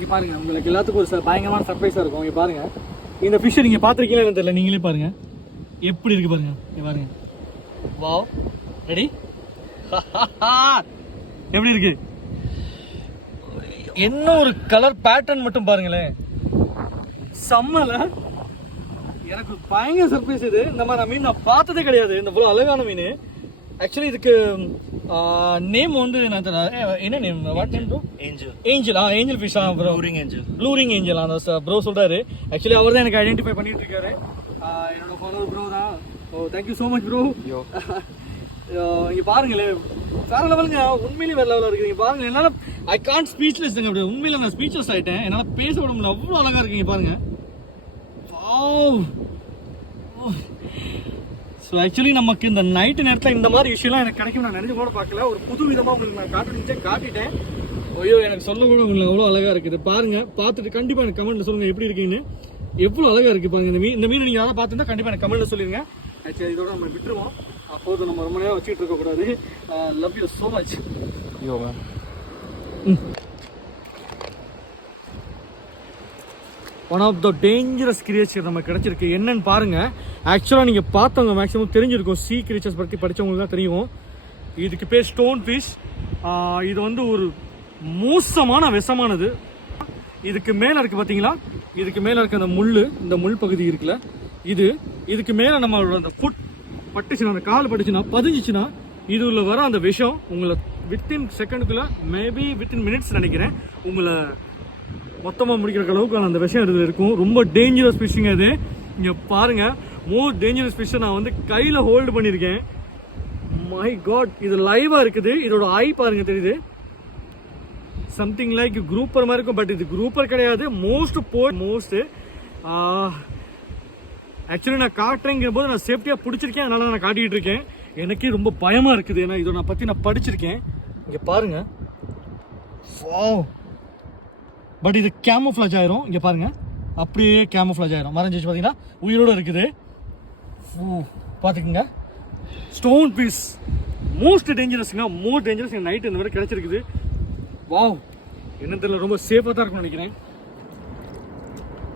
இங்கே பாருங்கள், உங்களுக்கு எல்லாத்துக்கும் ஒரு பயங்கரமான சர்ப்ரைஸாக இருக்கும். இங்கே பாருங்கள், இந்த ஃபிஷ்ஷை நீங்கள் பார்த்துருக்கீங்களா தெரியல, நீங்களே பாருங்கள் எப்படி இருக்குது பாருங்கள். இங்கே பாருங்கள், வாவ், ரெடி எப்படி இருக்கு? என்ன ஒரு கலர் பேட்டர்ன் மட்டும் பாருங்களேன், செம்மல. எனக்கு பயங்கர சர்ப்ரைஸ் இது. இந்த மாதிரி மீன் நான் பார்த்ததே கிடையாது, இந்த இவ்வளோ அழகான மீன். ஆக்சுவலி இதுக்கு நேம் வந்து நான் என்ன name, what name bro? Angel. Angel fish bro. Blue ring angel அந்த ப்ரோ சொல்றாரு. ஆக்சுவலி அவர் தான் எனக்கு ஐடென்டிஃபை பண்ணிட்டு இருக்காரு. என்னோட ஃபாலோவர் ப்ரோ தான். Oh thank you so much bro. இங்கே பாருங்களேன், வேற லெவலுங்க, உண்மையிலேயே வேற லெவலில் இருக்குது. இங்கே பாருங்க, என்னால் ஐ கான்ட் ஸ்பீச்லெஸ்ங்க. அப்படி உண்மையில நான் ஸ்பீச்லெஸ் ஆகிட்டேன், என்னால் பேச விட முடியல, அவ்வளோ அழகாக இருக்குங்க பாருங்க. ஸோ ஆக்சுவலி நமக்கு இந்த நைட்டு நேரத்தில் இந்த மாதிரி விஷயம்லாம் எனக்கு கிடைக்கும் நான் நினைச்சு கூட பார்க்கல. ஒரு புது விதமாக உங்களுக்கு நான் காட்டிட்டேன். ஐயோ, எனக்கு சொல்ல கூட உங்களுக்கு அவ்வளோ அழகாக இருக்குது. பாருங்க, பார்த்துட்டு கண்டிப்பாக எனக்கு கமெண்ட்டில் சொல்லுங்கள் எப்படி இருக்கீங்கன்னு. எவ்வளோ அழகாக இருக்குது பாருங்க. இந்த மீன் நீங்கள் யாராவது பார்த்துருந்தா கண்டிப்பாக எனக்கு கமெண்ட்டில் சொல்லிடுங்க. ஆக்சுவலி இதோட நம்ம விட்டுருவோம், அப்போது நம்ம ரொம்ப நேரம் வச்சுட்டு இருக்கக்கூடாது. Love you so much. ஐயோ ma'am. One of the dangerous creature நம்ம கிடச்சிருக்கு. என்னன்னு பாருங்கள். ஆக்சுவலாக நீங்கள் பார்த்தவங்க மேக்ஸிமம் தெரிஞ்சிருக்கும், சீ கிரியேச்சர்ஸ் பற்றி படித்தவங்களுக்கு தான் தெரியும். இதுக்கு பேர் ஸ்டோன் ஃபிஷ். இது வந்து ஒரு மோசமான விஷமானது. இதுக்கு மேலே இருக்குது பார்த்தீங்களா, இதுக்கு மேலே இருக்க அந்த முள், இந்த முள் பகுதி இருக்குல்ல, இதுக்கு மேலே நம்மளோட அந்த ஃபுட் பட்டுச்சுன்னா, அந்த கால் பட்டுச்சுன்னா, பதிஞ்சிச்சுன்னா, இதுல வர அந்த விஷம் உங்களை வித்தின் செகண்டுக்குள்ள, மேபி வித்தின் மினிட்ஸ் நினைக்கிறேன், உங்களை மொத்தமாக முடிக்கிற அளவுக்கு அந்த விஷயம் இதில் இருக்கும். ரொம்ப டேஞ்சரஸ் ஃபிஷ்ஷுங்க அது. இங்கே பாருங்க, மோர் டேஞ்சரஸ் ஃபிஷ்ஷை நான் வந்து கையில் ஹோல்டு பண்ணியிருக்கேன். மை காட், இது லைவாக இருக்குது. இதோட ஐ பாருங்க, தெரியுது, சம்திங் லைக் குரூப்பர் மாதிரி இருக்கும். பட் இது குரூப்பர் கிடையாது, மோஸ்ட் ஆக்சுவலி நான் காட்டுறேங்கிற போது நான் சேஃப்டியாக பிடிச்சிருக்கேன், அதனால நான் காட்டிகிட்டு இருக்கேன். எனக்கே ரொம்ப பயமாக இருக்குது, ஏன்னா இதோட நான் பற்றி நான் படிச்சிருக்கேன். இங்கே பாருங்க, பட் இது கேமோஃப்ளாஜ் ஆயிரும். இங்கே பாருங்க, அப்படியே கேமோஃப்ளாஜ் ஆயிரும், மறைஞ்சிச்சு பார்த்தீங்கன்னா, உயிரோடு இருக்குது. பார்த்துக்குங்க, ஸ்டோன் பீஸ் மோஸ்ட் டேஞ்சரஸுங்க, மோஸ்ட் டேஞ்சரஸ். நைட்டு இந்த மாதிரி கிடச்சிருக்குது. வாவ், என்ன தெரியல, ரொம்ப சேஃபாக தான் இருக்கும்னு நினைக்கிறேன்.